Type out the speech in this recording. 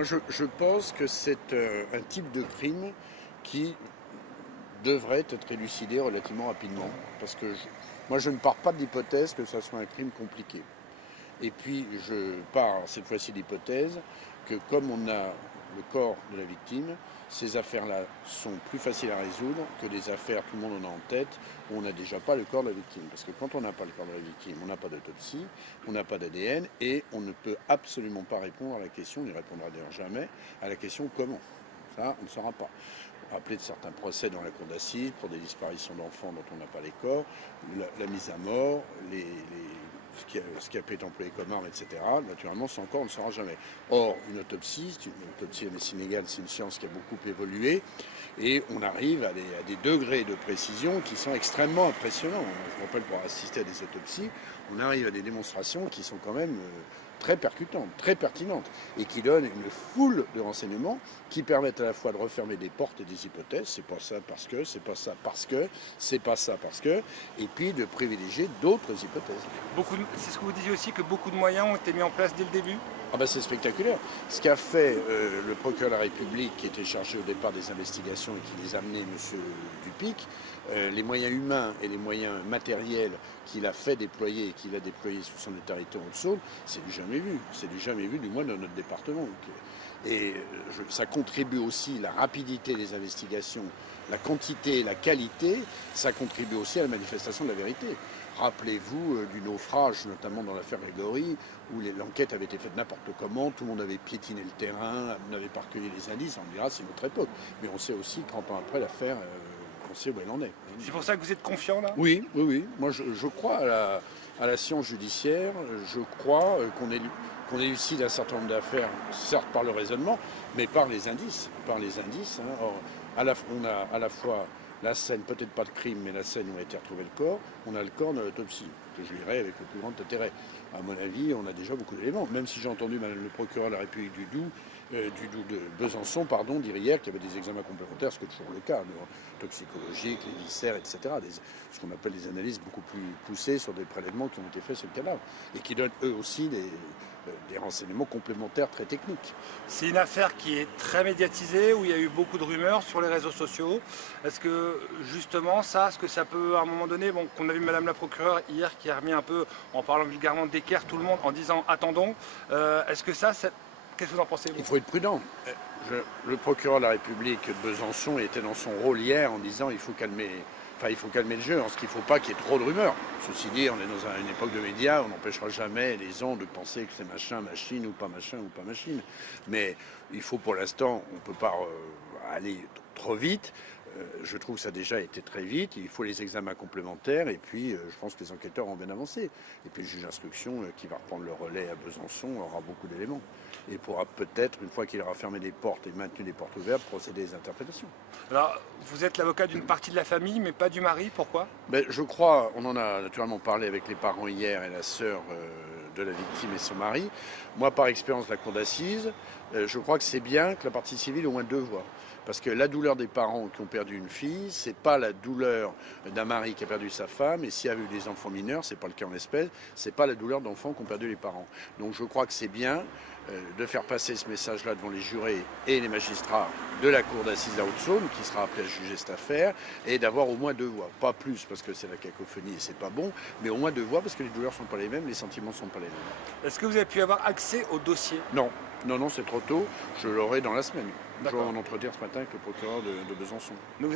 Moi, je pense que c'est un type de crime qui devrait être élucidé relativement rapidement. Parce que moi, je ne pars pas de l'hypothèse que ça soit un crime compliqué. Et puis, je pars cette fois-ci de l'hypothèse que comme on a le corps de la victime, ces affaires-là sont plus faciles à résoudre que des affaires, tout le monde en a en tête, où on n'a déjà pas le corps de la victime. Parce que quand on n'a pas le corps de la victime, on n'a pas d'autopsie, on n'a pas d'ADN, et on ne peut absolument pas répondre à la question, on n'y répondra d'ailleurs jamais, à la question comment. Ça, on ne saura pas. Appelé de certains procès dans la cour d'assises pour des disparitions d'enfants dont on n'a pas les corps, la mise à mort, ce qui a pu être employé comme arme, etc. Naturellement, ça encore, on ne le saura jamais. Or, une autopsie à médecine légale, c'est une science qui a beaucoup évolué et on arrive à des degrés de précision qui sont extrêmement impressionnants. Je me rappelle, pour assister à des autopsies, on arrive à des démonstrations qui sont quand même très percutantes, très pertinentes, et qui donnent une foule de renseignements qui permettent à la fois de refermer des portes et des hypothèses, c'est pas ça parce que, c'est pas ça parce que, c'est pas ça parce que, et puis de privilégier d'autres hypothèses. C'est ce que vous disiez aussi, que beaucoup de moyens ont été mis en place dès le début? Ah ben c'est spectaculaire. Ce qu'a fait le procureur de la République, qui était chargé au départ des investigations et qui les a amenés, M. Dupic, les moyens humains et les moyens matériels qu'il a fait déployer et qu'il a déployés sous son autorité en Haute-Saône, c'est du jamais vu. C'est du jamais vu, du moins dans notre département. Et ça contribue aussi, la rapidité des investigations, la quantité, la qualité, ça contribue aussi à la manifestation de la vérité. Rappelez-vous du naufrage, notamment dans l'affaire Grégory, où l'enquête avait été faite n'importe comment, tout le monde avait piétiné le terrain, n'avait pas recueilli les indices, on dira c'est notre époque. Mais on sait aussi, 30 ans après l'affaire, on sait où elle en est. C'est pour ça que vous êtes confiant là? Oui, oui, oui. Moi je crois à la science judiciaire, je crois qu'on élucide un certain nombre d'affaires, certes par le raisonnement, mais par les indices. Hein. Or, on a à la fois la scène, peut-être pas de crime, mais la scène où a été retrouvé le corps, on a le corps de l'autopsie, que je lirai avec le plus grand intérêt. À mon avis, on a déjà beaucoup d'éléments, même si j'ai entendu le procureur de la République du Doubs de Besançon, dire hier qu'il y avait des examens complémentaires, ce qui est toujours le cas, toxicologiques, les viscères, etc. Ce qu'on appelle des analyses beaucoup plus poussées sur des prélèvements qui ont été faits sur le cadavre, et qui donnent eux aussi des renseignements complémentaires très techniques. C'est une affaire qui est très médiatisée, où il y a eu beaucoup de rumeurs sur les réseaux sociaux. Est-ce que justement est-ce que ça peut à un moment donné, bon, qu'on a vu Madame la procureure hier qui a remis un peu, en parlant vulgairement d'équerre tout le monde, en disant attendons, est-ce que qu'est-ce que vous en pensez vous? Il faut être prudent. Le procureur de la République de Besançon était dans son rôle hier en disant il faut calmer le jeu, en ce qu'il ne faut pas qu'il y ait trop de rumeurs. Ceci dit, on est dans une époque de médias, on n'empêchera jamais les gens de penser que c'est machin, machine ou pas machin ou pas machine. Mais il faut pour l'instant, on ne peut pas aller trop vite. Je trouve que ça a déjà été très vite. Il faut les examens complémentaires et puis je pense que les enquêteurs ont bien avancé. Et puis le juge d'instruction qui va reprendre le relais à Besançon aura beaucoup d'éléments et pourra peut-être, une fois qu'il aura fermé les portes et maintenu les portes ouvertes, procéder à des interprétations. Alors, vous êtes l'avocat d'une partie de la famille, mais pas du mari, pourquoi? Je crois, on en a naturellement parlé avec les parents hier et la sœur de la victime et son mari. Moi, par expérience de la cour d'assises, je crois que c'est bien que la partie civile ait au moins deux voix. Parce que la douleur des parents qui ont perdu une fille, c'est pas la douleur d'un mari qui a perdu sa femme, et s'il y a eu des enfants mineurs, c'est pas le cas en l'espèce, c'est pas la douleur d'enfants qui ont perdu les parents. Donc je crois que c'est bien de faire passer ce message-là devant les jurés et les magistrats de la cour d'assises à Haute-Saône, qui sera appelé à juger cette affaire, et d'avoir au moins deux voix. Pas plus parce que c'est la cacophonie et c'est pas bon, mais au moins deux voix parce que les douleurs sont pas les mêmes, les sentiments sont pas les mêmes. Est-ce que vous avez pu avoir accès au dossier? Non, non, c'est trop tôt, je l'aurai dans la semaine. J'aurai un entretien ce matin avec le procureur de Besançon.